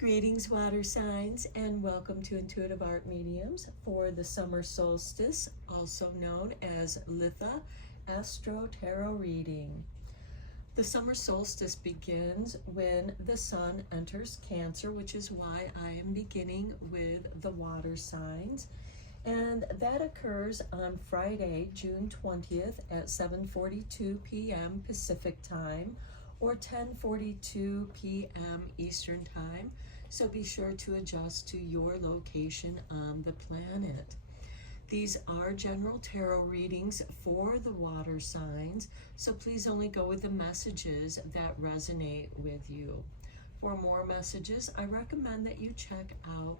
Greetings, water signs, and welcome to Intuitive Art Mediums for the summer solstice, also known as Litha Astro-Tarot reading. The summer solstice begins when the sun enters Cancer, which is why I am beginning with the water signs. And that occurs on Friday, June 20th at 7:42 p.m. Pacific Time or 10:42 p.m. Eastern Time. So be sure to adjust to your location on the planet. These are general tarot readings for the water signs, so please only go with the messages that resonate with you. For more messages, I recommend that you check out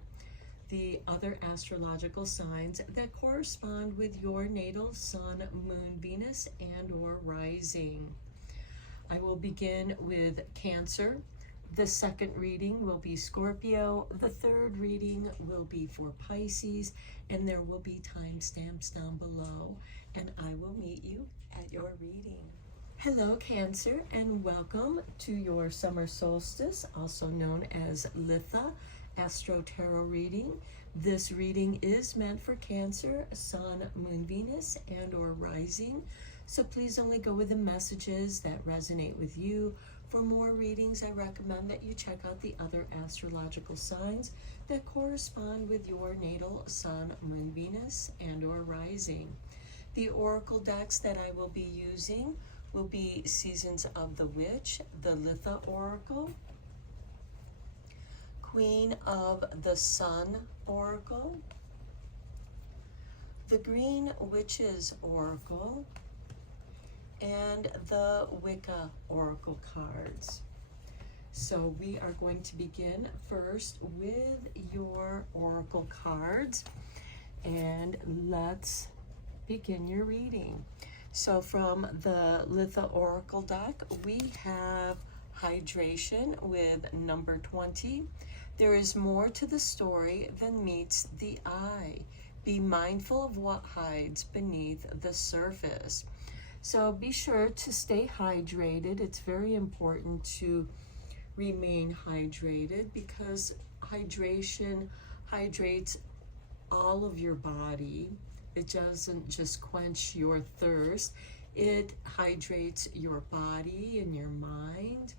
the other astrological signs that correspond with your natal sun, moon, Venus, and or rising. I will begin with Cancer. The second reading will be Scorpio. The third reading will be for Pisces, and there will be timestamps down below, and I will meet you at your reading. Hello, Cancer, and welcome to your summer solstice, also known as Litha Astro-Tarot reading. This reading is meant for Cancer, Sun, Moon, Venus, and or rising. So please only go with the messages that resonate with you. For more readings, I recommend that you check out the other astrological signs that correspond with your natal Sun, Moon, Venus, and or rising. The oracle decks that I will be using will be Seasons of the Witch, the Litha Oracle, Queen of the Sun Oracle, the Green Witches Oracle, and the Wicca Oracle cards. So we are going to begin first with your oracle cards, and let's begin your reading. So from the Litha Oracle deck, we have hydration with number 20. There is more to the story than meets the eye. Be mindful of what hides beneath the surface. So be sure to stay hydrated. It's very important to remain hydrated because hydration hydrates all of your body. It doesn't just quench your thirst. It hydrates your body and your mind.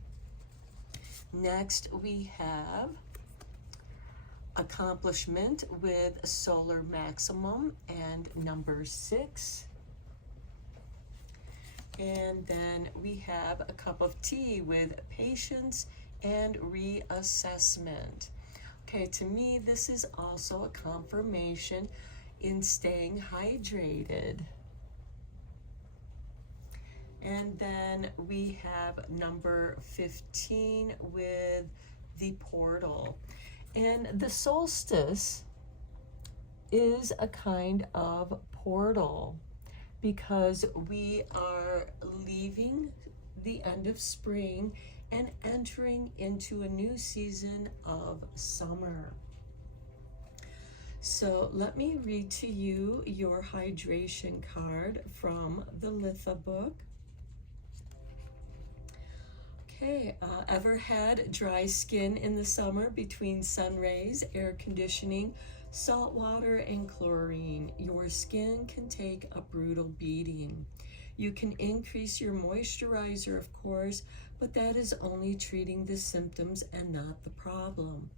Next, we have accomplishment with solar maximum and number 6. And then we have a cup of tea with patience and reassessment. Okay, to me, this is also a confirmation in staying hydrated. And then we have number 15 with the portal. And the solstice is a kind of portal, because we are leaving the end of spring and entering into a new season of summer. So let me read to you your hydration card from the Litha book. Okay, ever had dry skin in the summer between sun rays, air conditioning, salt water, and chlorine? Your skin can take a brutal beating. You can increase your moisturizer, of course, but that is only treating the symptoms and not the problem.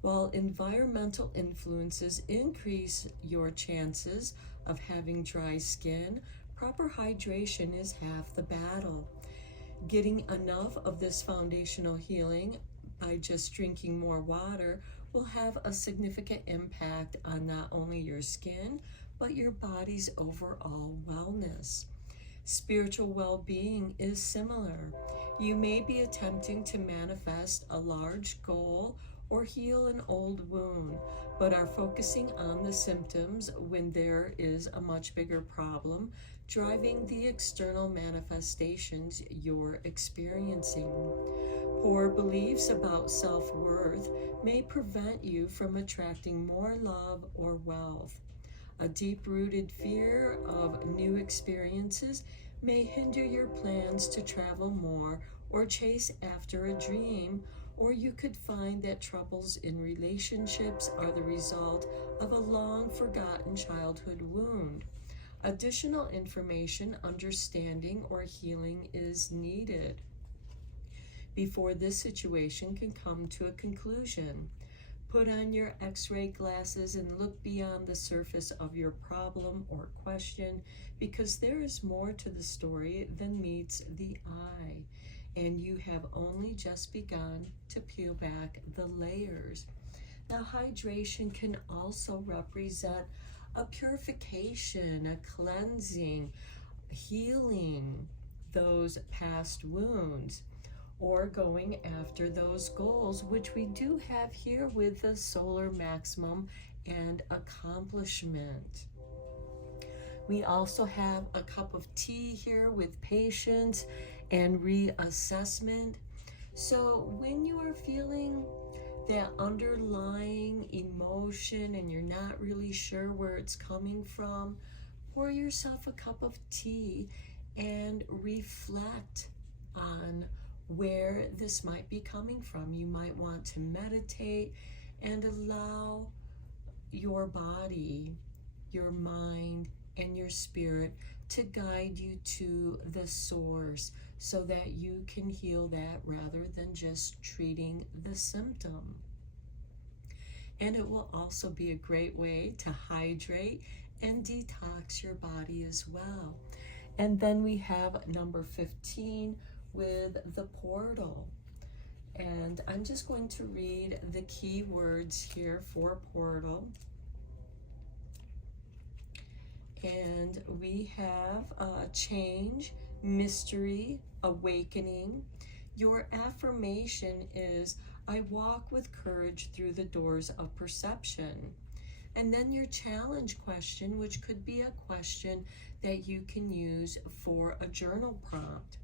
While environmental influences increase your chances of having dry skin, proper hydration is half the battle. Getting enough of this foundational healing by just drinking more water will have a significant impact on not only your skin, but your body's overall wellness. Spiritual well-being is similar. You may be attempting to manifest a large goal or heal an old wound, but are focusing on the symptoms when there is a much bigger problem driving the external manifestations you're experiencing. Poor beliefs about self-worth may prevent you from attracting more love or wealth. A deep-rooted fear of new experiences may hinder your plans to travel more or chase after a dream, Or you could find that troubles in relationships are the result of a long forgotten childhood wound. Additional information, understanding, or healing is needed before this situation can come to a conclusion. Put on your X-ray glasses and look beyond the surface of your problem or question, because there is more to the story than meets the eye, and you have only just begun to peel back the layers. Now, hydration can also represent a purification, a cleansing, healing those past wounds, or going after those goals, which we do have here with the solar maximum and accomplishment. We also have a cup of tea here with patience and reassessment. So when you are feeling that underlying emotion and you're not really sure where it's coming from, pour yourself a cup of tea and reflect on where this might be coming from. You might want to meditate and allow your body, your mind, and your spirit to guide you to the source so that you can heal that rather than just treating the symptom. And it will also be a great way to hydrate and detox your body as well. And then we have number 15 with the portal. And I'm just going to read the key words here for portal. And we have change, mystery, awakening. Your affirmation is, I walk with courage through the doors of perception. And then your challenge question, which could be a question that you can use for a journal prompt.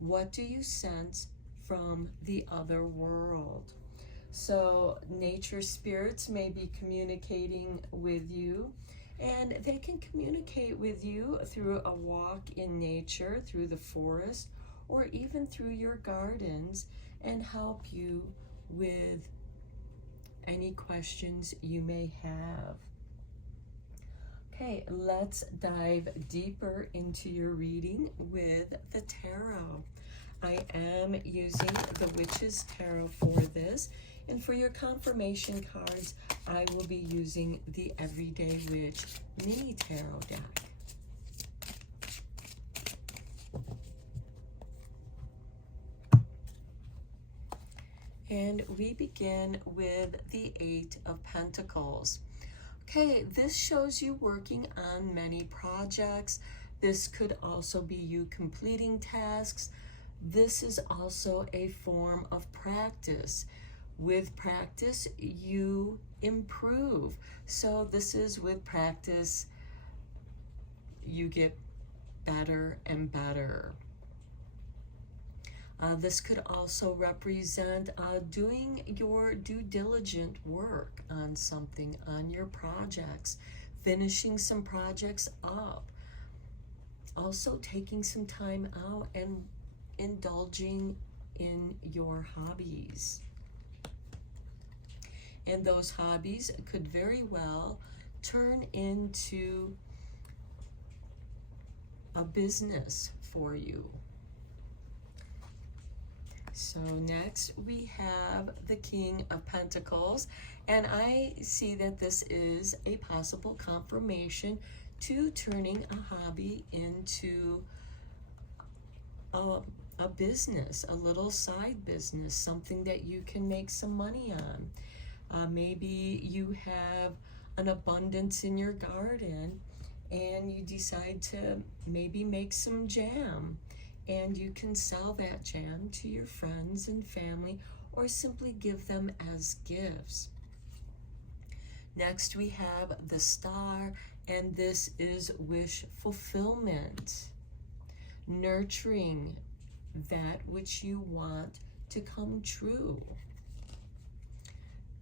What do you sense from the other world? So nature spirits may be communicating with you, and they can communicate with you through a walk in nature, through the forest, or even through your gardens, and help you with any questions you may have. Okay, let's dive deeper into your reading with the tarot. I am using the Witch's Tarot for this, and for your confirmation cards, I will be using the Everyday Witch Mini Tarot deck. And we begin with the Eight of Pentacles. Okay, this shows you working on many projects. This could also be you completing tasks. This is also a form of practice. With practice, you improve. So this is with practice, you get better and better. This could also represent doing your due diligent work on something, on your projects, finishing some projects up. Also taking some time out and indulging in your hobbies. And those hobbies could very well turn into a business for you. So next we have the King of Pentacles, and I see that this is a possible confirmation to turning a hobby into a business, a little side business, something that you can make some money on. Maybe you have an abundance in your garden and you decide to maybe make some jam, and you can sell that jam to your friends and family or simply give them as gifts. Next we have the Star, and this is wish fulfillment, nurturing that which you want to come true.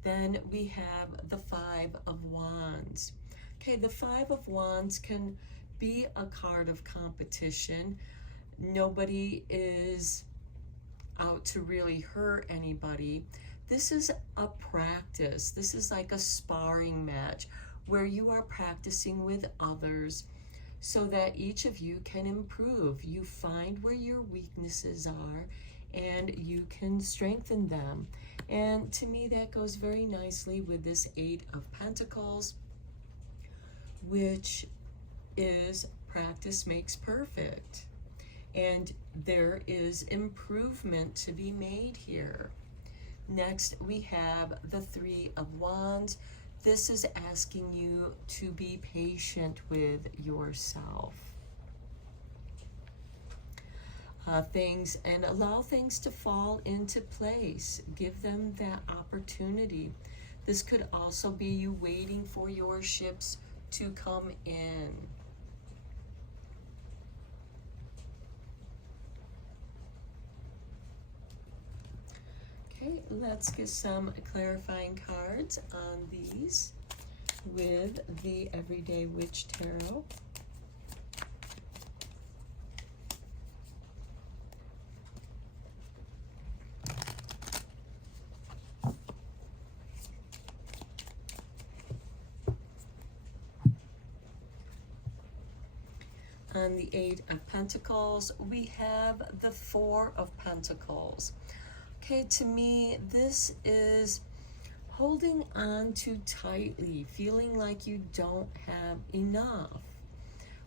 Then we have the Five of Wands. Okay, the Five of Wands can be a card of competition. Nobody is out to really hurt anybody. This is a practice. This is like a sparring match where you are practicing with others so that each of you can improve. You find where your weaknesses are and you can strengthen them. And to me, that goes very nicely with this Eight of Pentacles, which is practice makes perfect. And there is improvement to be made here. Next, we have the Three of Wands. This is asking you to be patient with yourself. And allow things to fall into place. Give them that opportunity. This could also be you waiting for your ships to come in. Okay, let's get some clarifying cards on these with the Everyday Witch Tarot. On the Eight of Pentacles, we have the Four of Pentacles. Okay, to me, this is holding on too tightly, feeling like you don't have enough,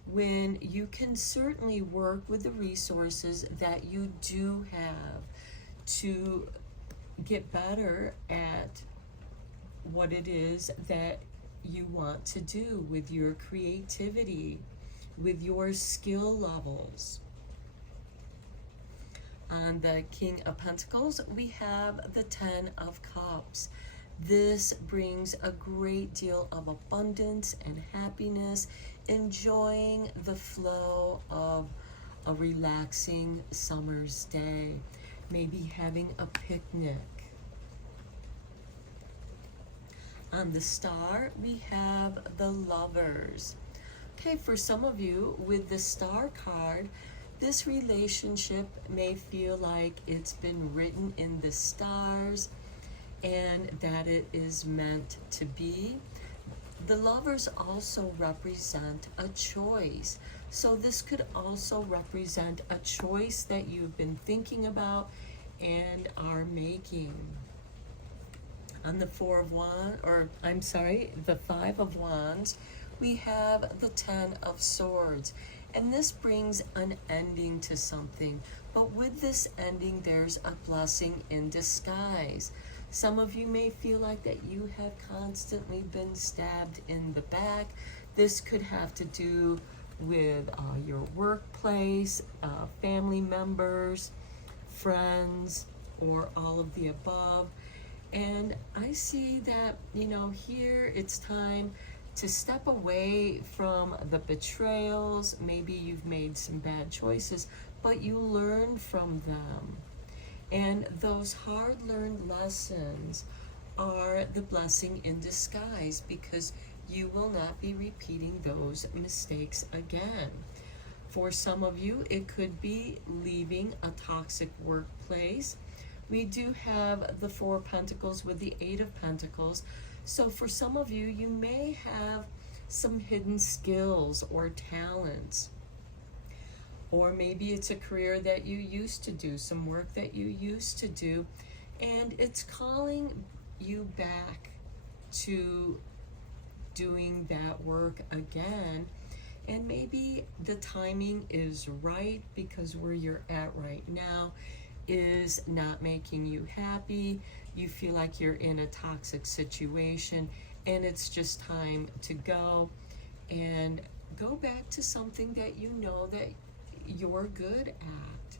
when you can certainly work with the resources that you do have to get better at what it is that you want to do with your creativity, with your skill levels. On the King of Pentacles, we have the Ten of Cups. This brings a great deal of abundance and happiness, enjoying the flow of a relaxing summer's day, maybe having a picnic. On the Star, we have the Lovers. Okay, for some of you, with the Star card, this relationship may feel like it's been written in the stars and that it is meant to be. The Lovers also represent a choice. So this could also represent a choice that you've been thinking about and are making. On the the Five of Wands, we have the Ten of Swords. And this brings an ending to something. But with this ending, there's a blessing in disguise. Some of you may feel like that you have constantly been stabbed in the back. This could have to do with your workplace, family members, friends, or all of the above. And I see that, here it's time to step away from the betrayals. Maybe you've made some bad choices, but you learn from them. And those hard-learned lessons are the blessing in disguise, because you will not be repeating those mistakes again. For some of you, it could be leaving a toxic workplace. We do have the Four of Pentacles with the Eight of Pentacles. So for some of you, you may have some hidden skills or talents. Or maybe it's a career that you used to do, some work that you used to do, and it's calling you back to doing that work again. And maybe the timing is right, because where you're at right now is not making you happy. You feel like you're in a toxic situation, and it's just time to go and go back to something that you know that you're good at.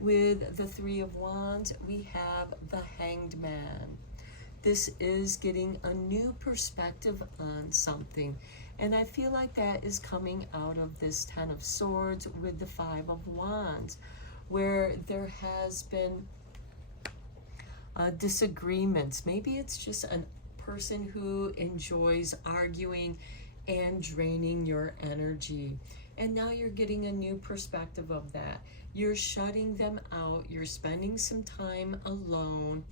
With the Three of Wands, we have the Hanged Man. This is getting a new perspective on something, and I feel like that is coming out of this Ten of Swords with the Five of Wands, where there has been disagreements. Maybe it's just a person who enjoys arguing and draining your energy. And now you're getting a new perspective of that. you're shutting them out, you're spending some time alone,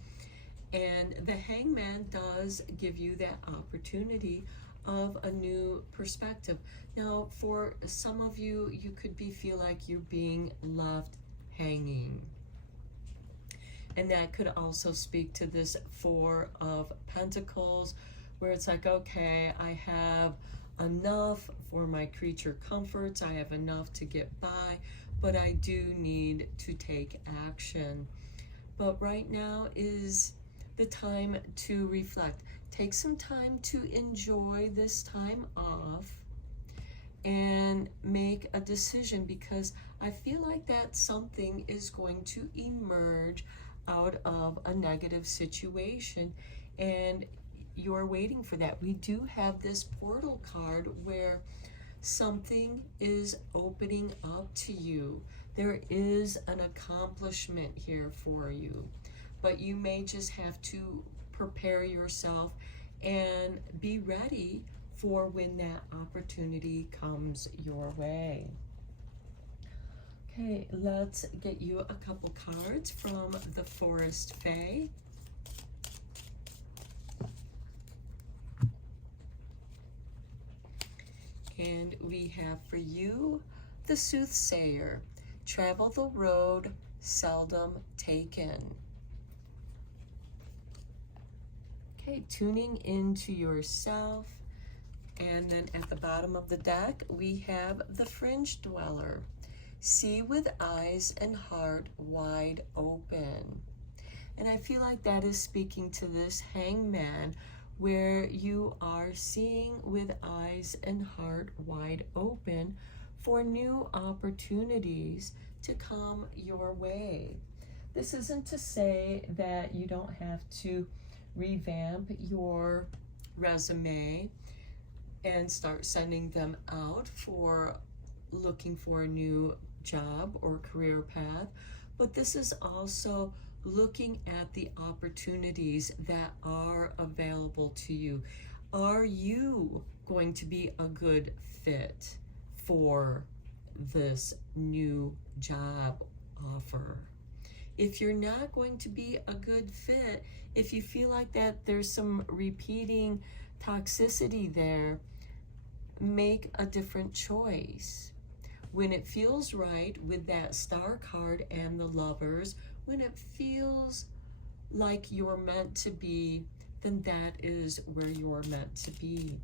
and the Hangman does give you that opportunity of a new perspective. Now, for some of you, you could feel like you're being left hanging. And that could also speak to this Four of Pentacles, where it's like, okay, I have enough for my creature comforts, I have enough to get by, but I do need to take action. But right now is the time to reflect. Take some time to enjoy this time off and make a decision, because I feel like that something is going to emerge out of a negative situation, and you're waiting for that. We do have this portal card where something is opening up to you. There is an accomplishment here for you, but you may just have to prepare yourself and be ready for when that opportunity comes your way. Okay, let's get you a couple cards from the Forest Fae. And we have for you the Soothsayer. Travel the road seldom taken. Okay, tuning into yourself. And then at the bottom of the deck, we have the Fringe Dweller. See with eyes and heart wide open. And I feel like that is speaking to this Hangman, where you are seeing with eyes and heart wide open for new opportunities to come your way. This isn't to say that you don't have to revamp your resume and start sending them out for looking for a new job or career path, but this is also looking at the opportunities that are available to you. Are you going to be a good fit for this new job offer? If you're not going to be a good fit, if you feel like that there's some repeating toxicity there, make a different choice. When it feels right with that Star card and the Lovers, when it feels like you're meant to be, then that is where you're meant to be.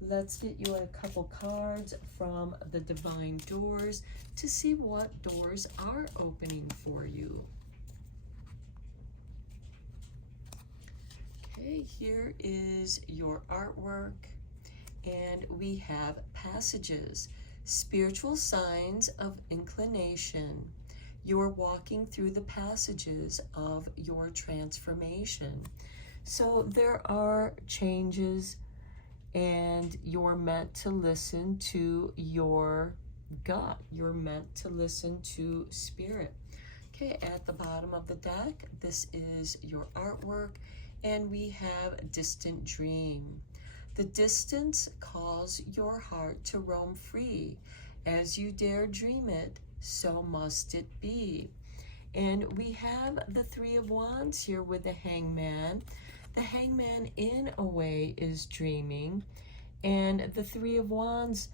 Let's get you a couple cards from the Divine Doors to see what doors are opening for you. Okay, here is your artwork, and we have passages. Spiritual signs of inclination. You're walking through the passages of your transformation. So there are changes, and you're meant to listen to your gut. You're meant to listen to spirit. Okay, at the bottom of the deck, this is your artwork, and we have Distant Dream. The distance calls your heart to roam free. As you dare dream it, so must it be. And we have the Three of Wands here with the Hangman. The Hangman, in a way, is dreaming. And the Three of Wands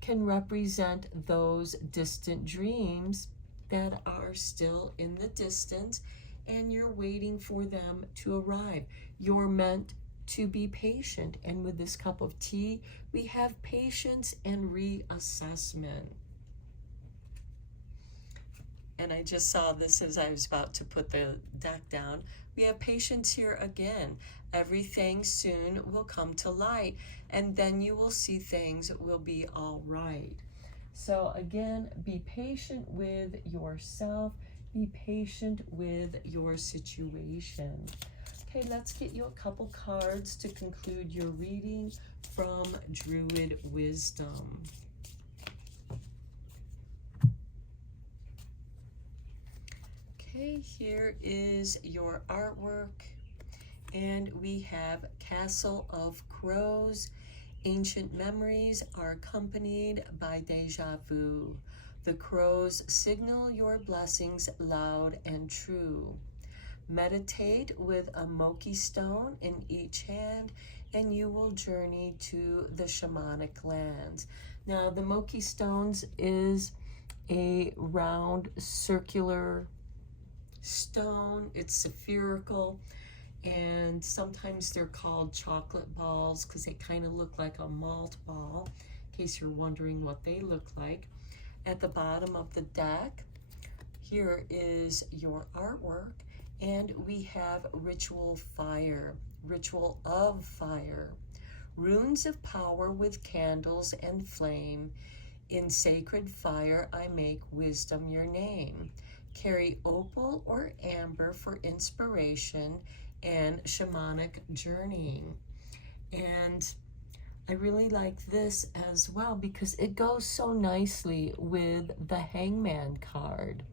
can represent those distant dreams that are still in the distance, and you're waiting for them to arrive. You're meant to be patient, and with this cup of tea, we have patience and reassessment. And I just saw this as I was about to put the deck down. We have patience here again. Everything soon will come to light, and then you will see things will be all right. So again, be patient with yourself. Be patient with your situation. Okay, let's get you a couple cards to conclude your reading from Druid Wisdom. Okay, here is your artwork, and we have Castle of Crows. Ancient memories are accompanied by deja vu. The crows signal your blessings loud and true. Meditate with a Moki stone in each hand, and you will journey to the shamanic lands. Now, the Moki stones is a round circular stone. It's spherical, and sometimes they're called chocolate balls because they kind of look like a malt ball, in case you're wondering what they look like. At the bottom of the deck, here is your artwork, and we have ritual fire, ritual of fire, runes of power with candles and flame. In sacred fire I make wisdom your name. Carry opal or amber for inspiration and shamanic journeying. And I really like this as well because it goes so nicely with the Hangman card,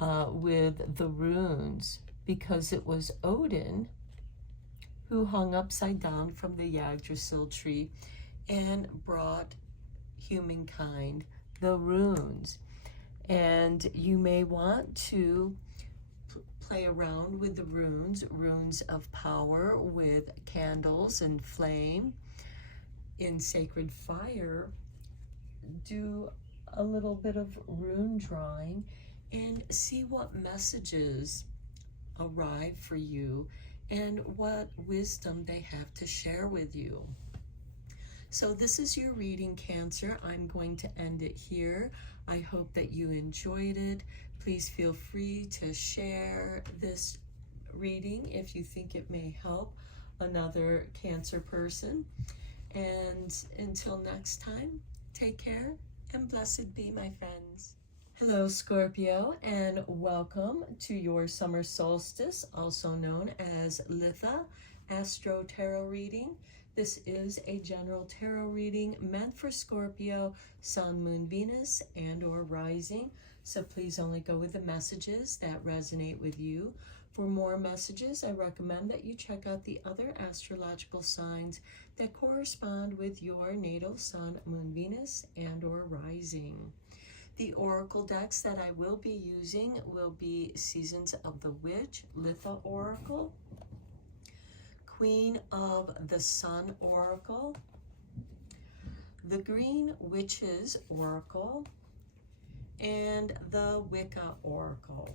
with the runes, because it was Odin who hung upside down from the Yggdrasil tree and brought humankind the runes. And you may want to play around with the runes, runes of power with candles and flame. In sacred fire, do a little bit of rune drawing and see what messages arrive for you and what wisdom they have to share with you. So this is your reading, Cancer. I'm going to end it here. I hope that you enjoyed it. Please feel free to share this reading if you think it may help another Cancer person. And until next time, take care and blessed be, my friends. Hello, Scorpio, and welcome to your summer solstice, also known as Litha Astro-Tarot reading. This is a general tarot reading meant for Scorpio, Sun, Moon, Venus, and or rising. So please only go with the messages that resonate with you. For more messages, I recommend that you check out the other astrological signs that correspond with your natal Sun, Moon, Venus, and or rising. The oracle decks that I will be using will be Seasons of the Witch, Litha Oracle, Queen of the Sun Oracle, the Green Witches Oracle, and the Wicca Oracle.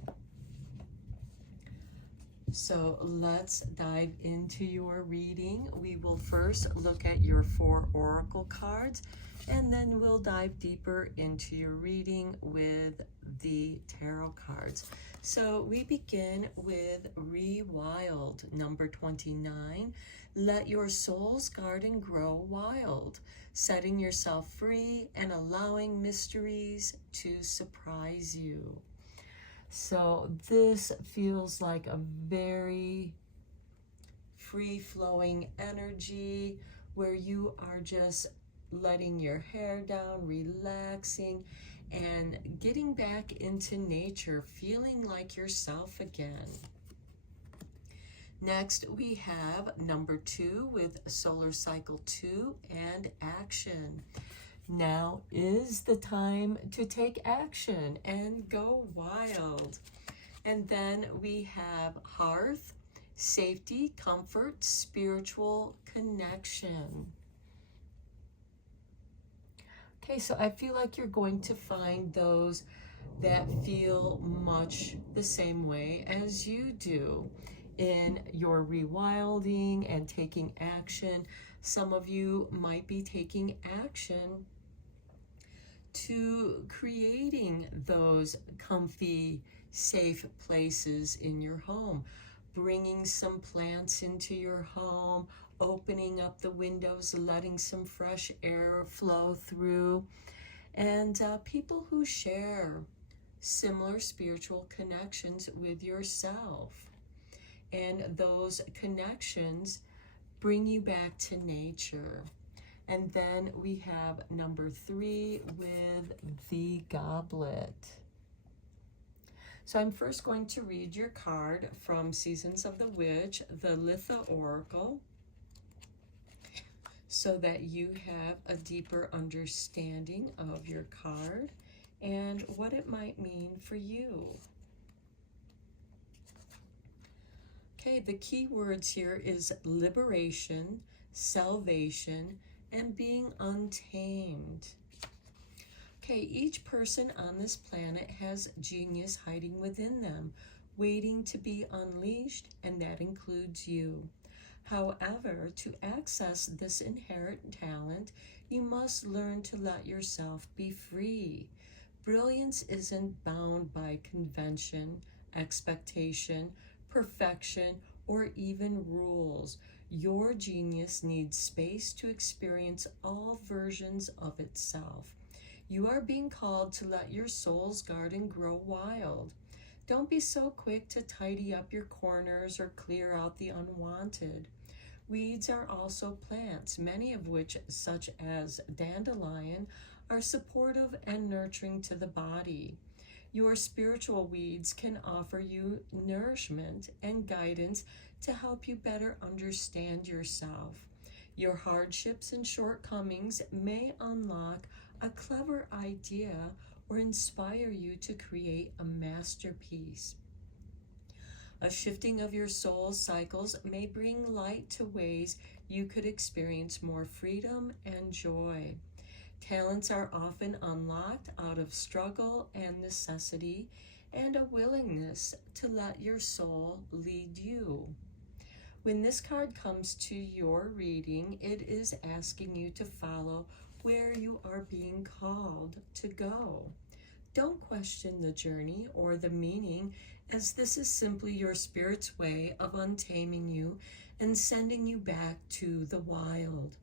So let's dive into your reading. We will first look at your 4 oracle cards, and then we'll dive deeper into your reading with the tarot cards. So we begin with Rewild, number 29. Let your soul's garden grow wild, setting yourself free and allowing mysteries to surprise you. So this feels like a very free-flowing energy where you are just letting your hair down, relaxing, and getting back into nature, feeling like yourself again. Next, we have number 2 with Solar Cycle 2 and Action. Now is the time to take action and go wild. And then we have Hearth, Safety, Comfort, Spiritual Connection. Okay, so I feel like you're going to find those that feel much the same way as you do in your rewilding and taking action. Some of you might be taking action to creating those comfy, safe places in your home, bringing some plants into your home, opening up the windows, letting some fresh air flow through, and people who share similar spiritual connections with yourself. And those connections bring you back to nature. And then we have number 3 with the Goblet. So I'm first going to read your card from Seasons of the Witch, the Litha Oracle. so that you have a deeper understanding of your card and what it might mean for you. Okay, the key words here is liberation, salvation, and being untamed. Okay, each person on this planet has genius hiding within them, waiting to be unleashed, and that includes you. However, to access this inherent talent, you must learn to let yourself be free. Brilliance isn't bound by convention, expectation, perfection, or even rules. Your genius needs space to experience all versions of itself. You are being called to let your soul's garden grow wild. Don't be so quick to tidy up your corners or clear out the unwanted. Weeds are also plants, many of which, such as dandelion, are supportive and nurturing to the body. Your spiritual weeds can offer you nourishment and guidance to help you better understand yourself. Your hardships and shortcomings may unlock a clever idea or inspire you to create a masterpiece. A shifting of your soul cycles may bring light to ways you could experience more freedom and joy. Talents are often unlocked out of struggle and necessity and a willingness to let your soul lead you. When this card comes to your reading, it is asking you to follow where you are being called to go. Don't question the journey or the meaning, as this is simply your spirit's way of untaming you and sending you back to the wild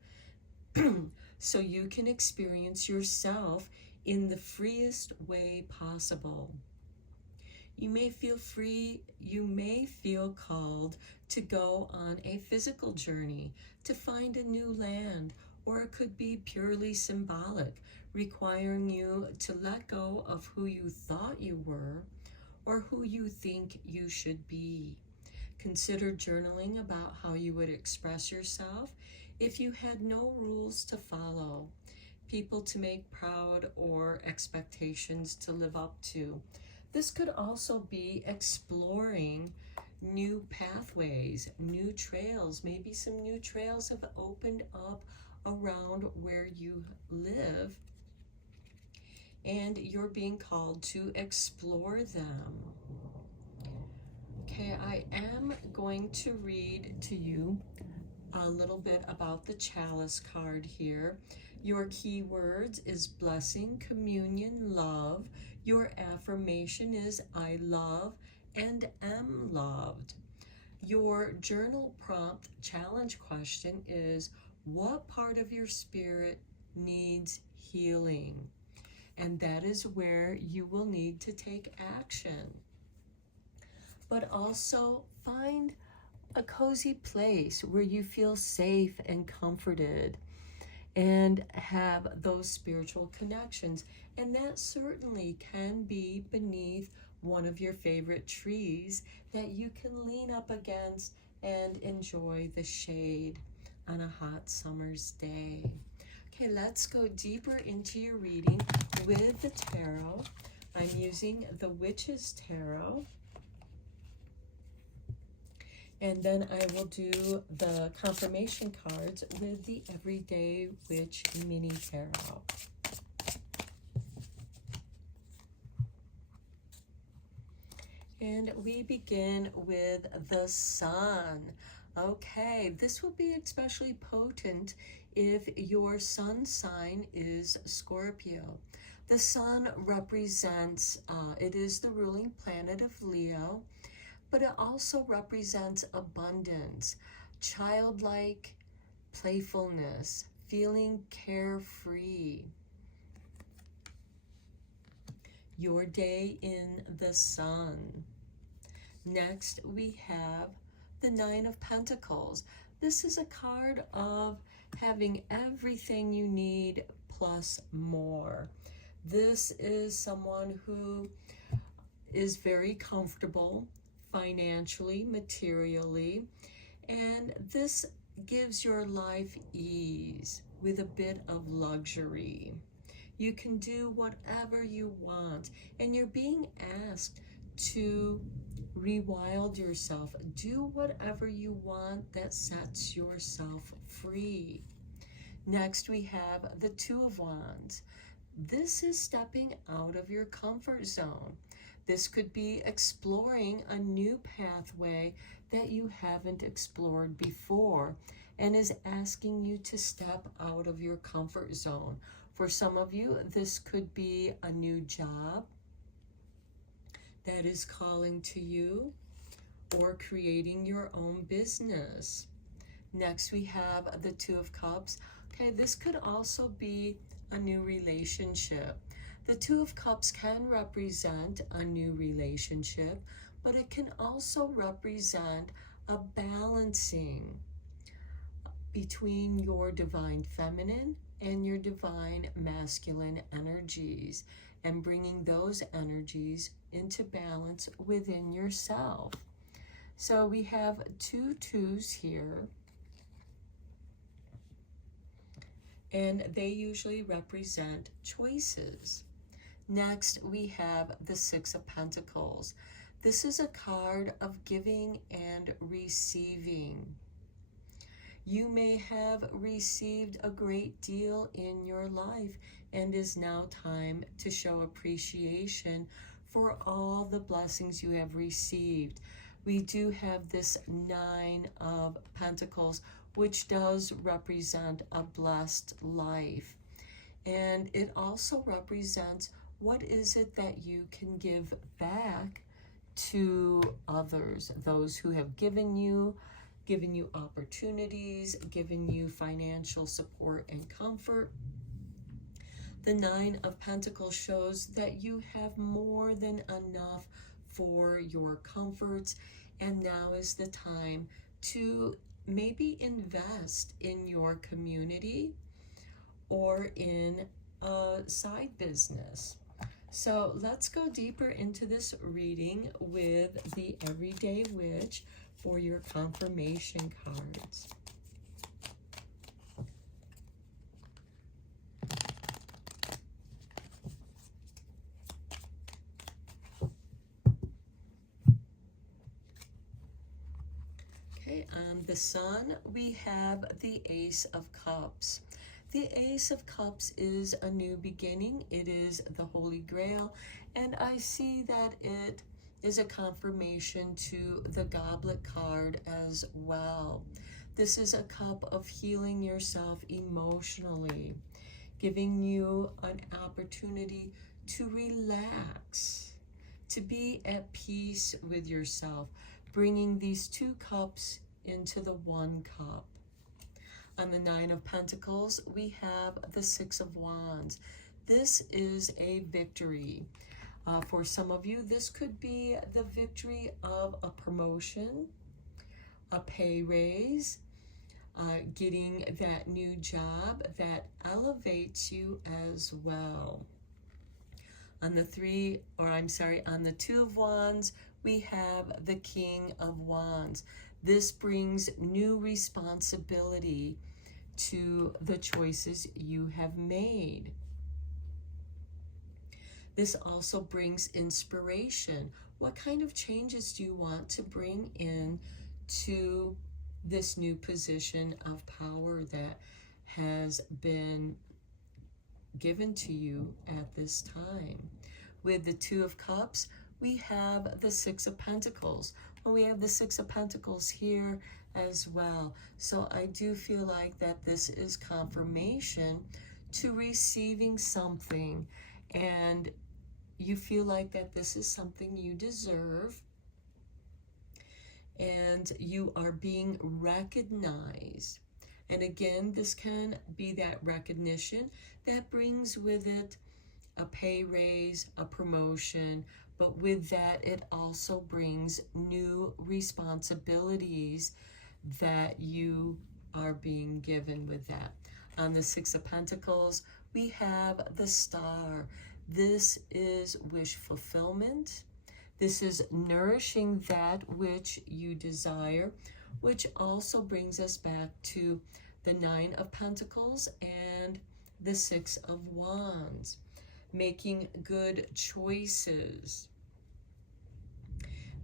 so you can experience yourself in the freest way possible. You may feel free, you may feel called to go on a physical journey, to find a new land, or it could be purely symbolic, requiring you to let go of who you thought you were or who you think you should be. Consider journaling about how you would express yourself if you had no rules to follow, people to make proud, or expectations to live up to. This could also be exploring new pathways, new trails. Maybe some new trails have opened up around where you live, and you're being called to explore them. Okay, I am going to read to you a little bit about the chalice card here. Your keywords is blessing, communion, love. Your affirmation is I love and am loved. Your journal prompt challenge question is what part of your spirit needs healing? And that is where you will need to take action. But also find a cozy place where you feel safe and comforted and have those spiritual connections. And that certainly can be beneath one of your favorite trees that you can lean up against and enjoy the shade on a hot summer's day. Okay, let's go deeper into your reading with the tarot. I'm using the Witch's Tarot. And then I will do the confirmation cards with the Everyday Witch Mini Tarot. And we begin with the Sun. Okay, this will be especially potent if your sun sign is Scorpio. The Sun represents, it is the ruling planet of Leo, but it also represents abundance, childlike playfulness, feeling carefree. Your day in the sun. Next, we have the Nine of Pentacles. This is a card of having everything you need plus more. This is someone who is very comfortable financially, materially, And this gives your life ease with a bit of luxury. You can do whatever you want, and you're being asked to rewild yourself. Do whatever you want that sets yourself free. Next, we have the Two of Wands. This is stepping out of your comfort zone. This could be exploring a new pathway that you haven't explored before and is asking you to step out of your comfort zone. For some of you, this could be a new job that is calling to you, or creating your own business. Next, we have the Two of Cups. Okay, this could also be a new relationship. The Two of Cups can represent a new relationship, but it can also represent a balancing between your divine feminine and your divine masculine energies, and bringing those energies into balance within yourself. So we have two twos here, and they usually represent choices. Next, we have the Six of Pentacles. This is a card of giving and receiving. You may have received a great deal in your life, and is now time to show appreciation for all the blessings you have received. We do have this Nine of Pentacles, which does represent a blessed life. And it also represents, what is it that you can give back to others, those who have given you opportunities, given you financial support and comfort. The Nine of Pentacles shows that you have more than enough for your comforts, and now is the time to maybe invest in your community or in a side business. So let's go deeper into this reading with the Everyday Witch for your confirmation cards. Okay, on the Sun, we have the Ace of Cups. The Ace of Cups is a new beginning. It is the Holy Grail, and I see that it is a confirmation to the Goblet card as well. This is a cup of healing yourself emotionally, giving you an opportunity to relax, to be at peace with yourself, bringing these two cups into the one cup. On the Nine of Pentacles, we have the Six of Wands. This is a victory. For some of you, this could be the victory of a promotion, a pay raise, getting that new job that elevates you as well. On the Two of Wands, we have the King of Wands. This brings new responsibility to the choices you have made. This also brings inspiration. What kind of changes do you want to bring in to this new position of power that has been given to you at this time? With the Two of Cups, we have the Six of Pentacles. Well, we have the Six of Pentacles here as well. So I do feel like that this is confirmation to receiving something, and you feel like that this is something you deserve, and you are being recognized. And again, this can be that recognition that brings with it a pay raise, a promotion, but with that, it also brings new responsibilities that you are being given with that. On the Six of Pentacles, we have the Star. This is wish fulfillment. This is nourishing that which you desire, which also brings us back to the Nine of Pentacles and the Six of Wands. Making good choices.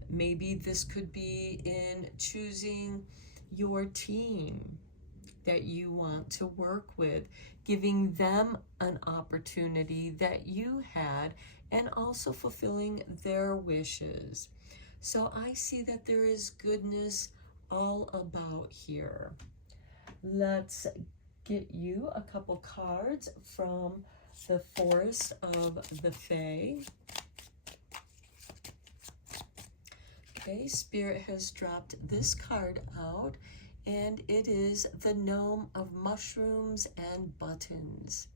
Maybe this could be in choosing your team that you want to work with, giving them an opportunity that you had, and also fulfilling their wishes. So I see that there is goodness all about here. Let's get you a couple cards from the Forest of the Fae. Okay, Spirit has dropped this card out, and it is the Gnome of Mushrooms and Buttons.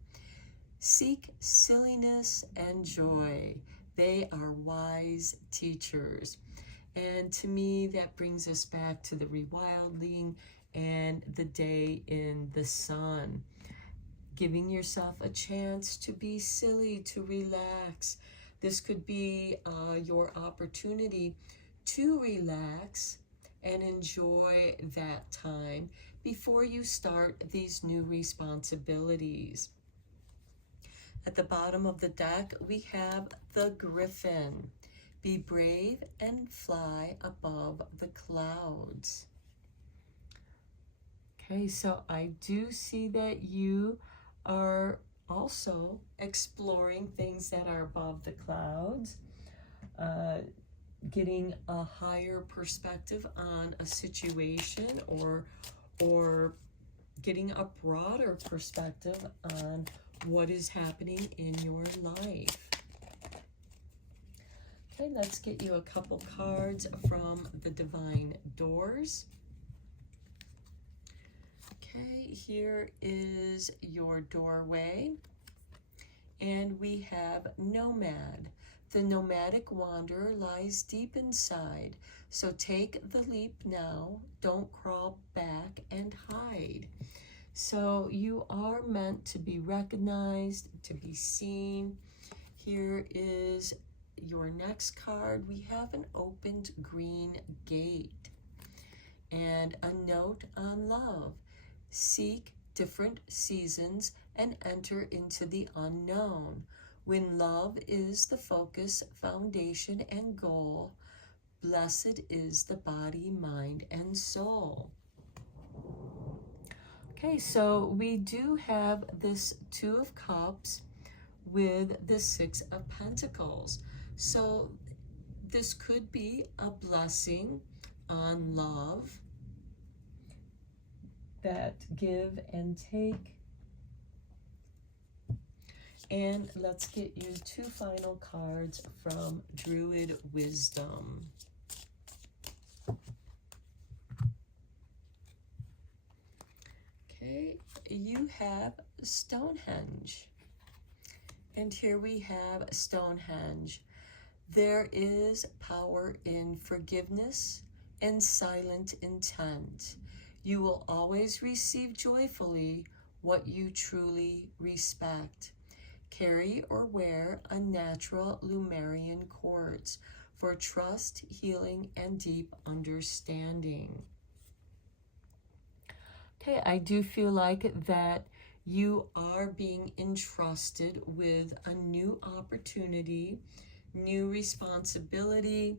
Seek silliness and joy. They are wise teachers. And to me, that brings us back to the rewilding and the day in the sun. Giving yourself a chance to be silly, to relax. This could be your opportunity to relax and enjoy that time before you start these new responsibilities. At the bottom of the deck, we have the Griffin. Be brave and fly above the clouds. Okay, so I do see that you are also exploring things that are above the clouds, getting a higher perspective on a situation, or getting a broader perspective on what is happening in your life. Okay, let's get you a couple cards from the Divine Doors. Okay, here is your doorway, and we have Nomad. The nomadic wanderer lies deep inside, so take the leap now, don't crawl back and hide. So you are meant to be recognized, to be seen. Here is your next card. We have an opened green gate and a note on love. Seek different seasons and enter into the unknown. When love is the focus, foundation, and goal, blessed is the body, mind, and soul. Okay, so we do have this Two of Cups with the Six of Pentacles. So this could be a blessing on love, that give and take. And let's get you two final cards from Druid Wisdom. Okay, you have Stonehenge. And here we have Stonehenge. There is power in forgiveness and silent intent. You will always receive joyfully what you truly respect. Carry or wear a natural Lumerian quartz for trust, healing, and deep understanding. Okay, I do feel like that you are being entrusted with a new opportunity, new responsibility,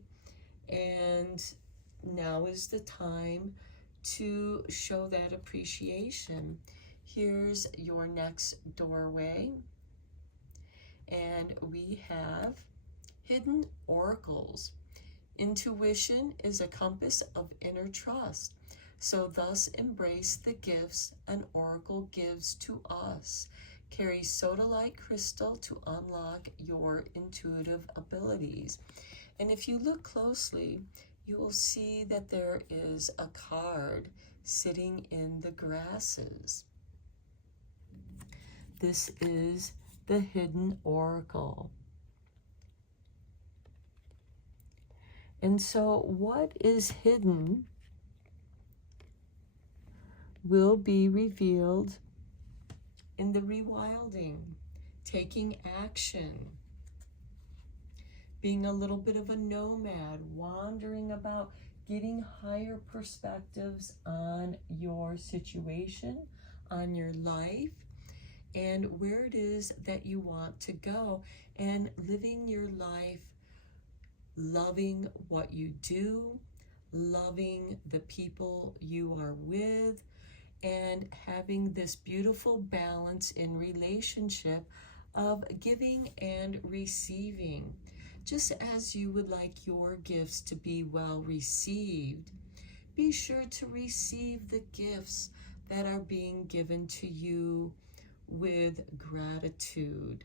and now is the time to show that appreciation. Here's your next doorway, and we have hidden oracles. Intuition is a compass of inner trust, so thus embrace the gifts an oracle gives to us. Carry sodalite crystal to unlock your intuitive abilities. And if you look closely, you will see that there is a card sitting in the grasses. This is the Hidden Oracle. And so what is hidden will be revealed in the rewilding, taking action, being a little bit of a nomad, wandering about, getting higher perspectives on your situation, on your life, and where it is that you want to go, and living your life loving what you do, loving the people you are with, and having this beautiful balance in relationship of giving and receiving. Just as you would like your gifts to be well received, be sure to receive the gifts that are being given to you with gratitude.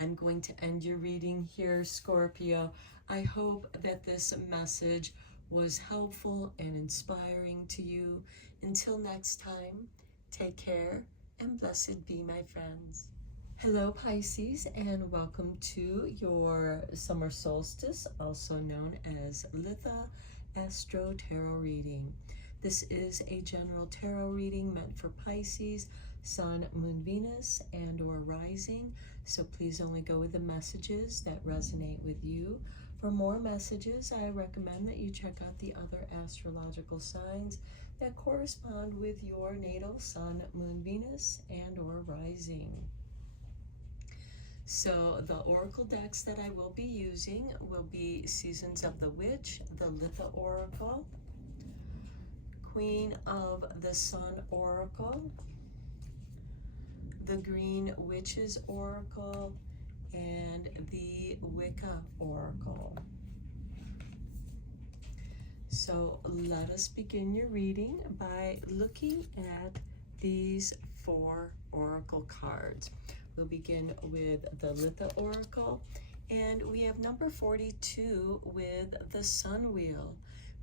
I'm going to end your reading here, Scorpio. I hope that this message was helpful and inspiring to you. Until next time, take care and blessed be, my friends. Hello, Pisces, and welcome to your summer solstice, also known as Litha Astro-Tarot reading. This is a general tarot reading meant for Pisces, Sun, Moon, Venus, and or rising, so please only go with the messages that resonate with you. For more messages, I recommend that you check out the other astrological signs that correspond with your natal Sun, Moon, Venus, and or rising. So the oracle decks that I will be using will be Seasons of the Witch, the Litha Oracle, Queen of the Sun Oracle, the Green Witches Oracle, and the Wicca Oracle. So let us begin your reading by looking at these 4 oracle cards. We'll begin with the Litha Oracle, and we have number 42 with the Sun Wheel.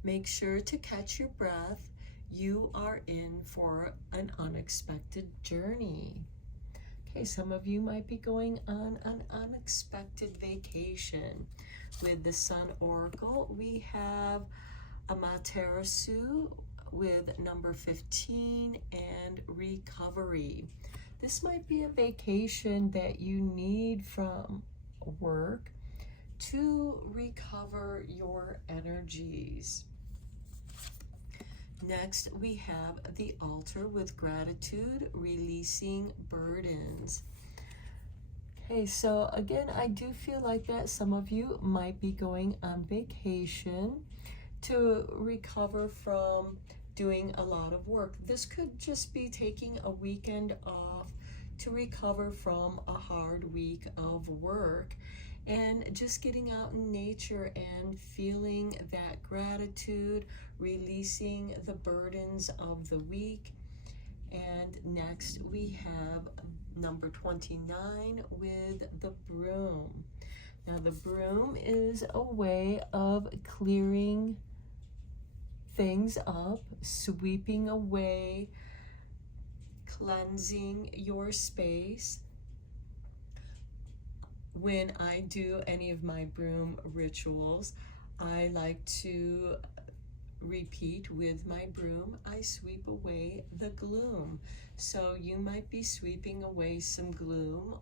Make sure to catch your breath. You are in for an unexpected journey. Okay, some of you might be going on an unexpected vacation. With the Sun Oracle, we have Amaterasu with number 15 and recovery. This might be a vacation that you need from work to recover your energies. Next, we have the Altar with gratitude, releasing burdens. Okay, so again, I do feel like that some of you might be going on vacation to recover from doing a lot of work. This could just be taking a weekend off to recover from a hard week of work, and just getting out in nature and feeling that gratitude, releasing the burdens of the week. And next we have number 29 with the broom. Now the broom is a way of clearing things up, sweeping away, cleansing your space. When I do any of my broom rituals, I like to repeat with my broom, I sweep away the gloom. So you might be sweeping away some gloom,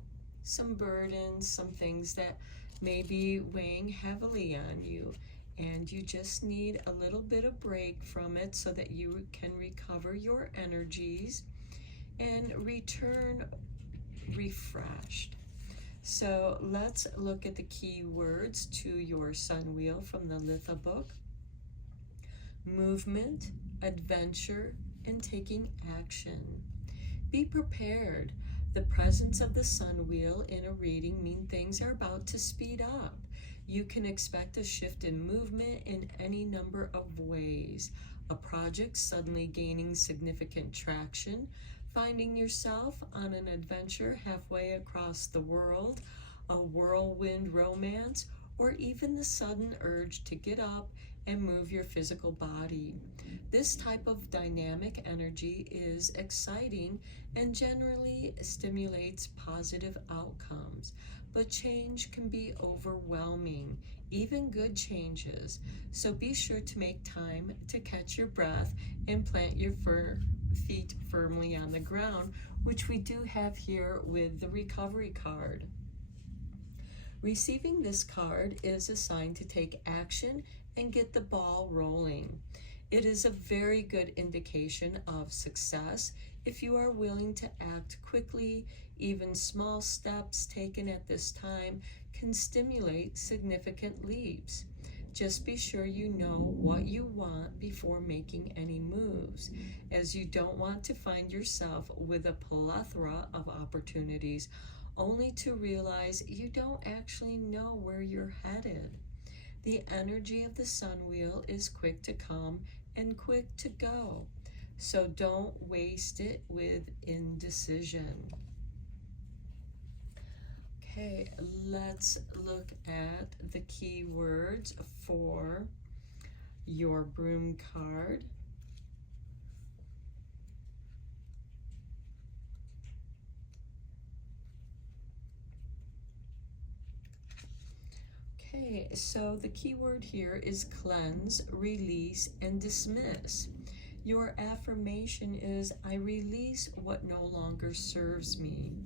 some burdens, some things that may be weighing heavily on you, and you just need a little bit of break from it so that you can recover your energies and return refreshed. So let's look at the key words to your Sun Wheel from the Litha book. Movement, adventure, and taking action. Be prepared. The presence of the Sun Wheel in a reading means things are about to speed up. You can expect a shift in movement in any number of ways. A project suddenly gaining significant traction, finding yourself on an adventure halfway across the world, a whirlwind romance, or even the sudden urge to get up and move your physical body. This type of dynamic energy is exciting and generally stimulates positive outcomes, but change can be overwhelming, even good changes. So be sure to make time to catch your breath and plant your feet firmly on the ground, which we do have here with the recovery card. Receiving this card is a sign to take action and get the ball rolling. It is a very good indication of success if you are willing to act quickly. Even small steps taken at this time can stimulate significant leaps. Just be sure you know what you want before making any moves, as you don't want to find yourself with a plethora of opportunities only to realize you don't actually know where you're headed. The energy of the sun wheel is quick to come and quick to go, so don't waste it with indecision. Okay, let's look at the keywords for your Broom card. Okay, so the keyword here is cleanse, release, and dismiss. Your affirmation is, I release what no longer serves me.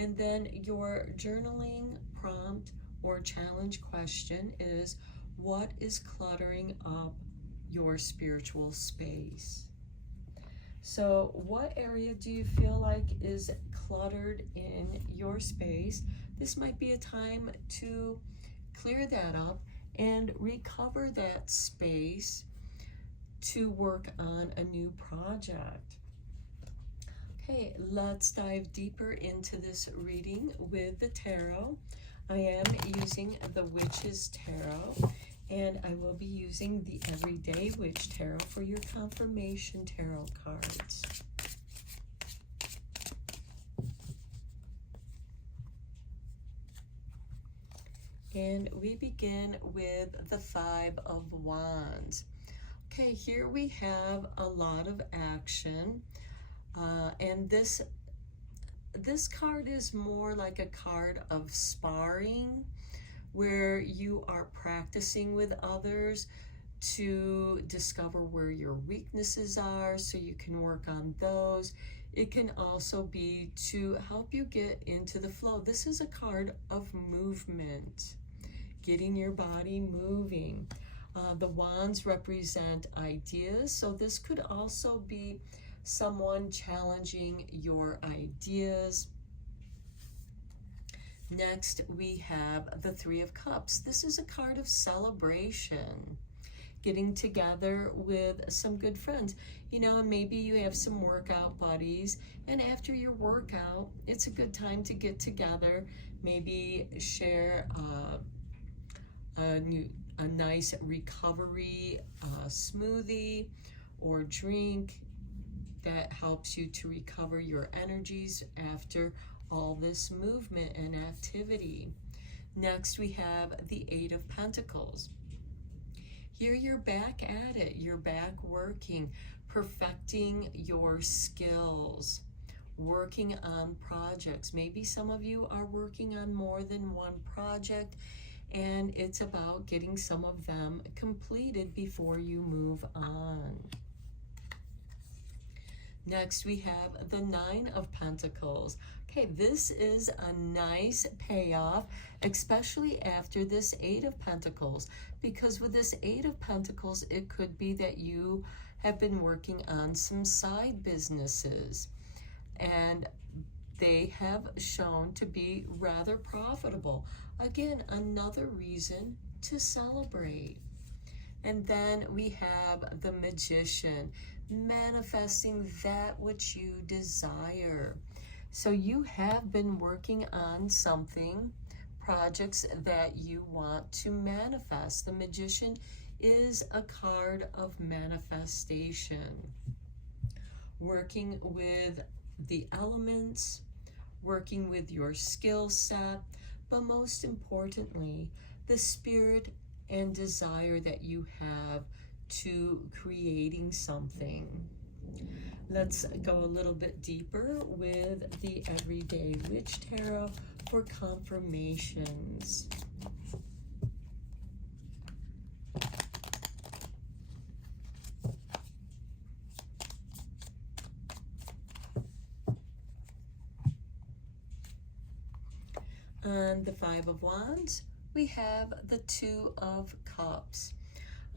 And then your journaling prompt or challenge question is, what is cluttering up your spiritual space? So what area do you feel like is cluttered in your space? This might be a time to clear that up and recover that space to work on a new project. Okay, let's dive deeper into this reading with the tarot. I am using the Witch's Tarot, and I will be using the Everyday Witch Tarot for your confirmation tarot cards. And we begin with the Five of Wands. Okay, here we have a lot of action. And this card is more like a card of sparring, where you are practicing with others to discover where your weaknesses are so you can work on those. It can also be to help you get into the flow. This is a card of movement, getting your body moving. The wands represent ideas, so this could also be someone challenging your ideas. Next, we have the Three of Cups. This is a card of celebration, getting together with some good friends. You know, maybe you have some workout buddies, and after your workout, it's a good time to get together, maybe share a nice recovery smoothie or drink that helps you to recover your energies after all this movement and activity. Next, we have the Eight of Pentacles. Here you're back at it. You're back working, perfecting your skills, working on projects. Maybe some of you are working on more than one project, and it's about getting some of them completed before you move on. Next, we have the Nine of Pentacles. Okay, this is a nice payoff, especially after this Eight of Pentacles, because with this Eight of Pentacles, it could be that you have been working on some side businesses, and they have shown to be rather profitable. Again, another reason to celebrate. And then we have the Magician, manifesting that which you desire. So you have been working on something, projects that you want to manifest. The Magician is a card of manifestation, working with the elements, working with your skill set, but most importantly, the spirit and desire that you have to creating something. Let's go a little bit deeper with the Everyday Witch Tarot for confirmations. On the Five of Wands, we have the Two of Cups.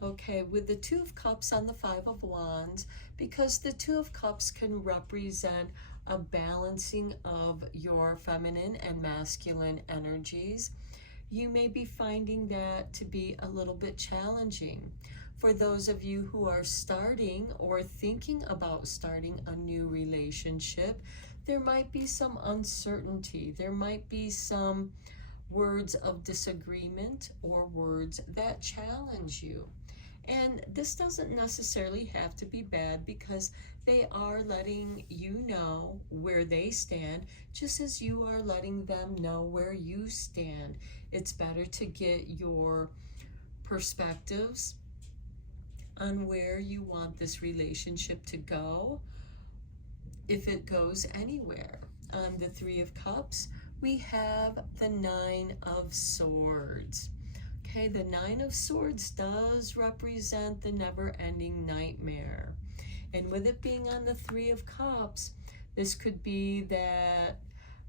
Okay, with the Two of Cups on the Five of Wands, because the Two of Cups can represent a balancing of your feminine and masculine energies, you may be finding that to be a little bit challenging. For those of you who are starting or thinking about starting a new relationship, there might be some uncertainty. There might be some words of disagreement or words that challenge you. And this doesn't necessarily have to be bad, because they are letting you know where they stand, just as you are letting them know where you stand. It's better to get your perspectives on where you want this relationship to go, if it goes anywhere. On the Three of Cups, we have the Nine of Swords. Okay, the Nine of Swords does represent the never-ending nightmare. And with it being on the Three of Cups, this could be that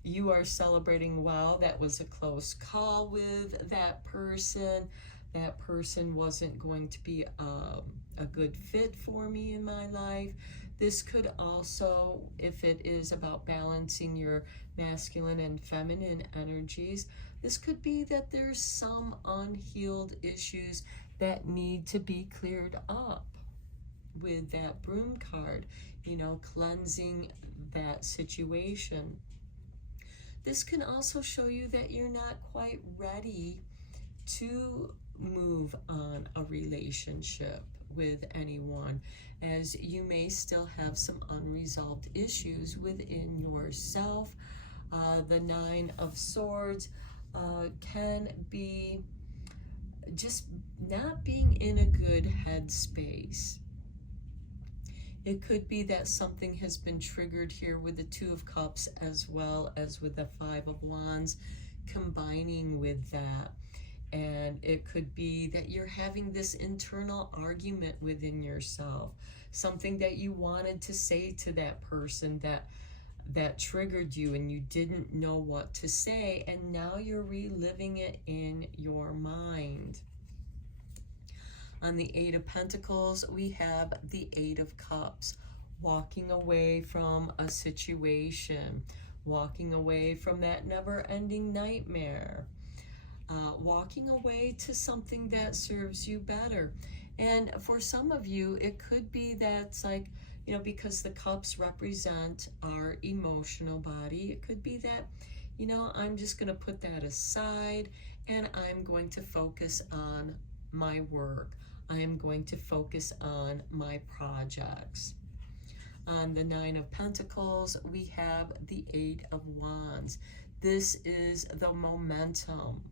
you are celebrating, wow, that was a close call with that person. That person wasn't going to be a good fit for me in my life. This could also, if it is about balancing your masculine and feminine energies, this could be that there's some unhealed issues that need to be cleared up with that Broom card, you know, cleansing that situation. This can also show you that you're not quite ready to move on a relationship with anyone, as you may still have some unresolved issues within yourself. The Nine of Swords can be just not being in a good headspace. It could be that something has been triggered here with the Two of Cups, as well as with the Five of Wands combining with that. And it could be that you're having this internal argument within yourself, something that you wanted to say to that person that triggered you, and you didn't know what to say, and now you're reliving it in your mind. On the Eight of Pentacles, we have the Eight of Cups, walking away from a situation, walking away from that never-ending nightmare, walking away to something that serves you better. And for some of you, it could be that's like, you know, because the cups represent our emotional body, it could be that, you know, I'm just going to put that aside and I'm going to focus on my work. I am going to focus on my projects. On the Nine of Pentacles, we have the Eight of Wands. This is the momentum.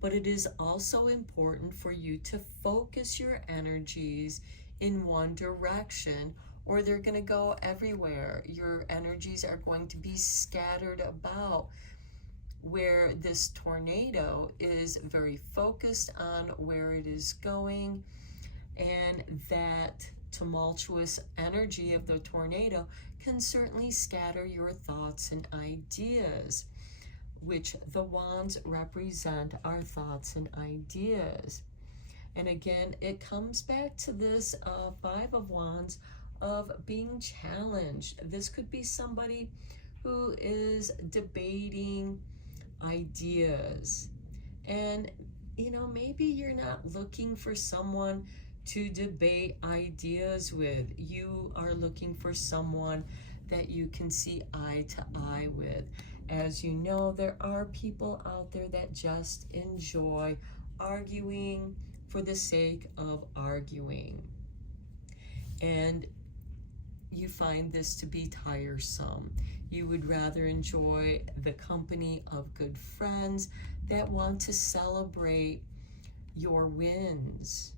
But it is also important for you to focus your energies in one direction, or they're going to go everywhere. Your energies are going to be scattered about, where this tornado is very focused on where it is going, and that tumultuous energy of the tornado can certainly scatter your thoughts and ideas, which the wands represent our thoughts and ideas. And again, it comes back to this Five of Wands of being challenged. This could be somebody who is debating ideas. And, you know, maybe you're not looking for someone to debate ideas with. You are looking for someone that you can see eye to eye with. As you know, there are people out there that just enjoy arguing for the sake of arguing. And you find this to be tiresome. You would rather enjoy the company of good friends that want to celebrate your wins.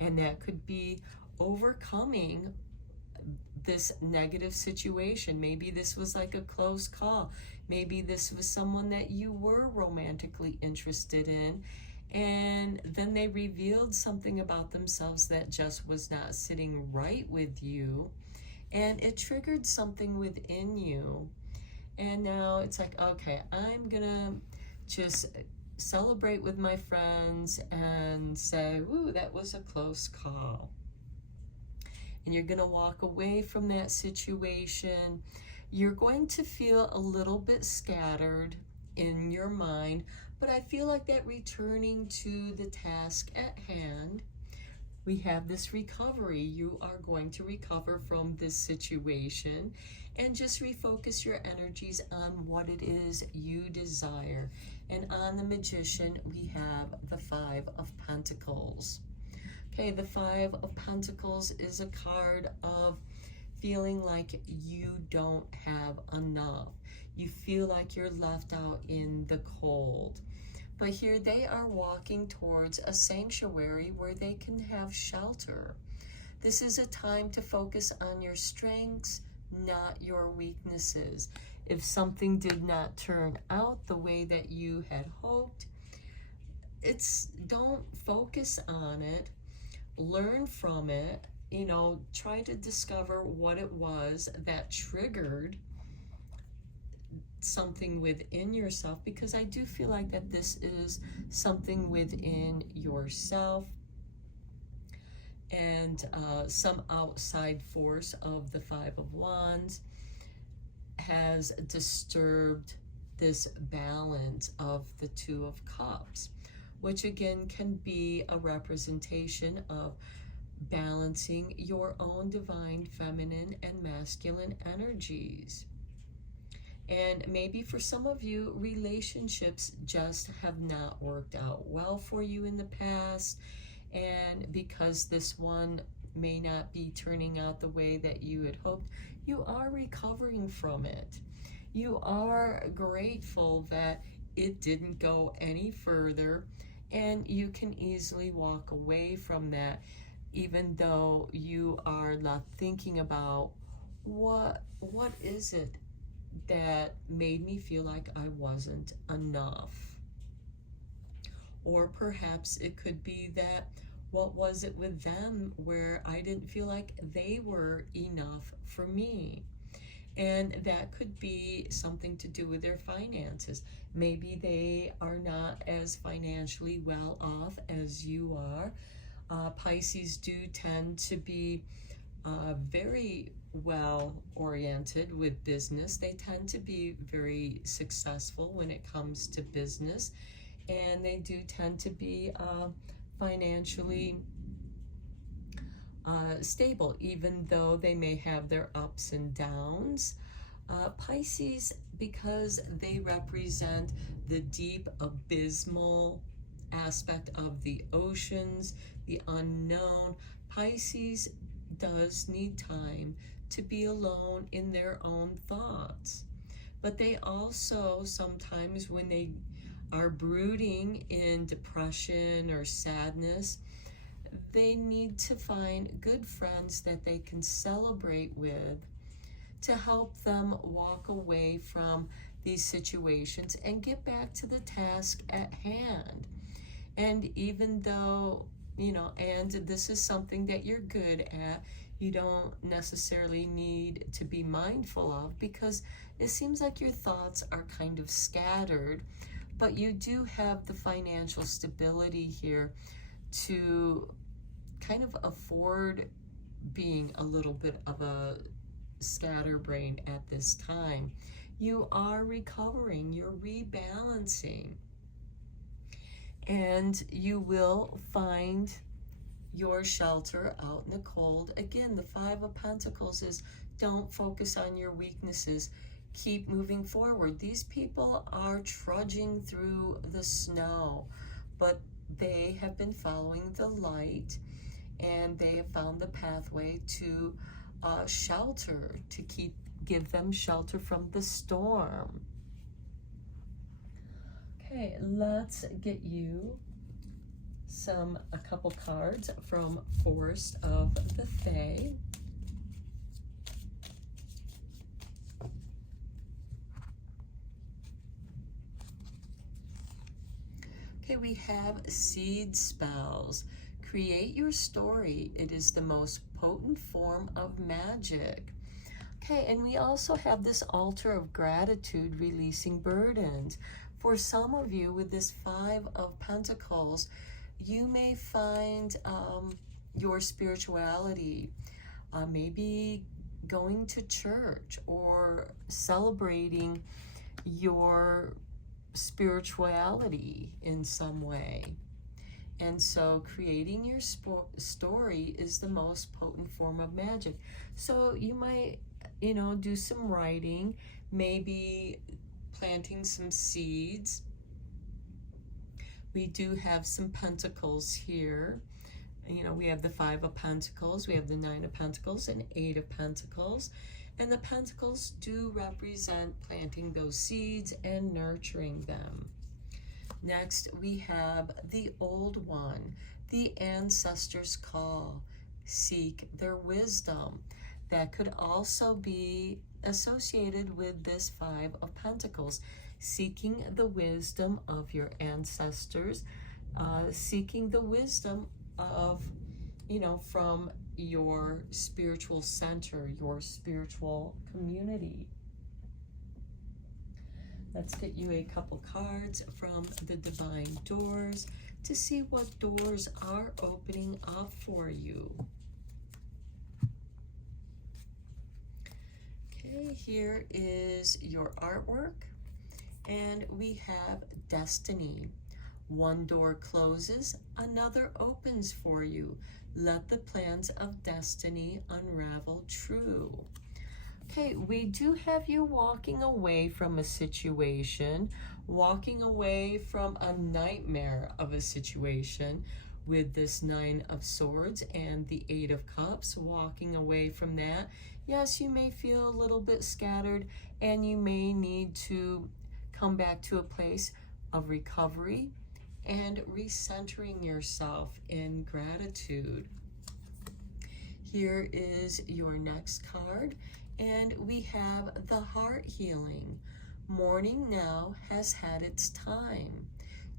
And that could be overcoming this negative situation. Maybe this was like a close call. Maybe this was someone that you were romantically interested in, and then they revealed something about themselves that just was not sitting right with you, and it triggered something within you. And now it's like, okay, I'm gonna just celebrate with my friends and say, "Ooh, that was a close call." And you're going to walk away from that situation. You're going to feel a little bit scattered in your mind, but I feel like that returning to the task at hand, we have this recovery. You are going to recover from this situation and just refocus your energies on what it is you desire. And on the Magician, we have the Five of Pentacles. Okay, the Five of Pentacles is a card of feeling like you don't have enough. You feel like you're left out in the cold. But here they are walking towards a sanctuary where they can have shelter. This is a time to focus on your strengths, not your weaknesses. If something did not turn out the way that you had hoped, don't focus on it. Learn from it, you know, try to discover what it was that triggered something within yourself, because I do feel like that this is something within yourself, and some outside force of the Five of Wands has disturbed this balance of the Two of Cups, which again can be a representation of balancing your own divine feminine and masculine energies. And maybe for some of you, relationships just have not worked out well for you in the past, and because this one may not be turning out the way that you had hoped, you are recovering from it. You are grateful that it didn't go any further, and you can easily walk away from that, even though you are left thinking about what is it that made me feel like I wasn't enough. Or perhaps it could be that, what was it with them where I didn't feel like they were enough for me? And that could be something to do with their finances. Maybe they are not as financially well off as you are. Pisces do tend to be very well oriented with business. They tend to be very successful when it comes to business, and they do tend to be financially stable, even though they may have their ups and downs. Pisces, because they represent the deep abysmal aspect of the oceans, the unknown, Pisces does need time to be alone in their own thoughts. But they also sometimes, when they are brooding in depression or sadness, they need to find good friends that they can celebrate with to help them walk away from these situations and get back to the task at hand. And even though, you know, and this is something that you're good at, you don't necessarily need to be mindful of, because it seems like your thoughts are kind of scattered, but you do have the financial stability here to kind of afford being a little bit of a scatterbrain at this time. You are recovering, you're rebalancing, and you will find your shelter out in the cold. Again, the Five of Pentacles is, don't focus on your weaknesses. Keep moving forward. These people are trudging through the snow, but they have been following the light, and they have found the pathway to shelter, to give them shelter from the storm. Okay, let's get you a couple cards from Forest of the Fae. Okay, we have Seed Spells. Create your story. It is the most potent form of magic. Okay, and we also have this Altar of Gratitude, releasing burdens. For some of you, with this Five of Pentacles, you may find your spirituality, maybe going to church or celebrating your spirituality in some way. And so creating your story is the most potent form of magic. So you might, do some writing, maybe planting some seeds. We do have some pentacles here. We have the Five of Pentacles, we have the Nine of Pentacles, and Eight of Pentacles. And the pentacles do represent planting those seeds and nurturing them. Next, we have the Old One, the Ancestors' Call. Seek their wisdom. That could also be associated with this Five of Pentacles. Seeking the wisdom of your ancestors, seeking the wisdom of, from your spiritual center, your spiritual community. Let's get you a couple cards from the Divine Doors to see what doors are opening up for you. Okay, here is your artwork, and we have Destiny. One door closes, another opens for you. Let the plans of destiny unravel true. Okay, we do have you walking away from a situation, walking away from a nightmare of a situation with this Nine of Swords and the Eight of Cups, walking away from that. Yes, you may feel a little bit scattered, and you may need to come back to a place of recovery and recentering yourself in gratitude. Here is your next card, and we have the Heart Healing. Mourning now has had its time.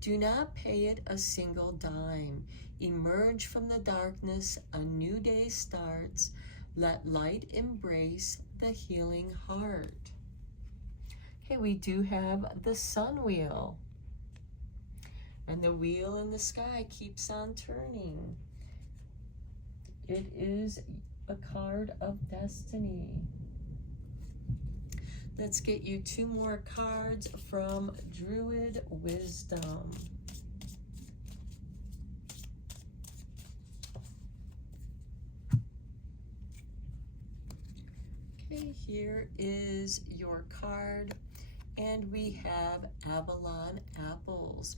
Do not pay it a single dime. Emerge from the darkness, a new day starts. Let light embrace the healing heart. Okay, we do have the Sun Wheel. And the wheel in the sky keeps on turning. It is a card of destiny. Let's get you two more cards from Druid Wisdom. Okay, here is your card, and we have Avalon Apples.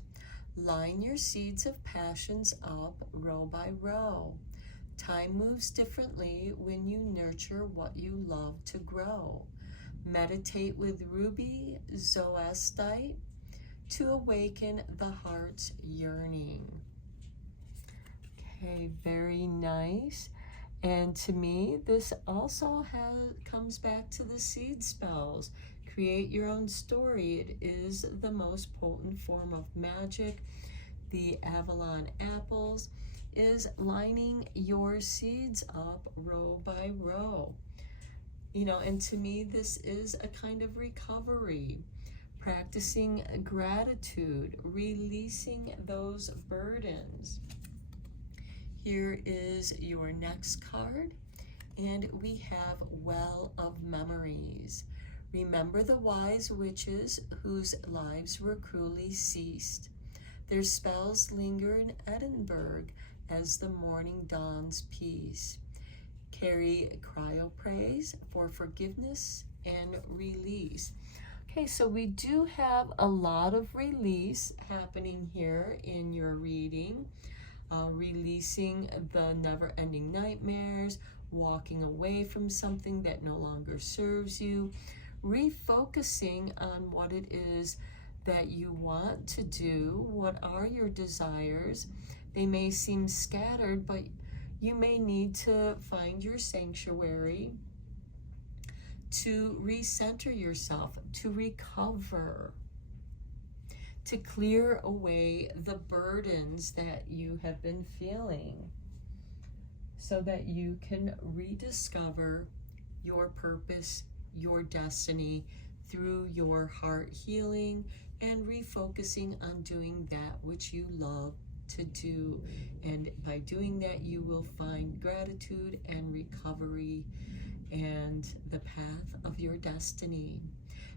Line your seeds of passions up row by row. Time moves differently when you nurture what you love to grow. Meditate with ruby zoastite to awaken the heart's yearning. Okay, very nice. And to me, this also comes back to the seed spells. Create your own story. It is the most potent form of magic. The Avalon Apples is lining your seeds up row by row. And to me, this is a kind of recovery. Practicing gratitude, releasing those burdens. Here is your next card, and we have Well of Memories. Remember the wise witches whose lives were cruelly seized. Their spells linger in Edinburgh as the morning dawns peace. Carry cryopraise for forgiveness and release. Okay, so we do have a lot of release happening here in your reading. Releasing the never-ending nightmares, walking away from something that no longer serves you, refocusing on what it is that you want to do. What are your desires? They may seem scattered, but you may need to find your sanctuary, to recenter yourself, to recover, to clear away the burdens that you have been feeling so that you can rediscover your purpose, your destiny through your heart healing, and refocusing on doing that which you love to do. And by doing that, you will find gratitude and recovery and the path of your destiny.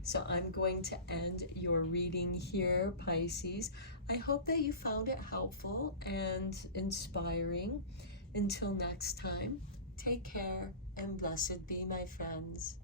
So I'm going to end your reading here, Pisces. I hope that you found it helpful and inspiring. Until next time, take care and blessed be, my friends.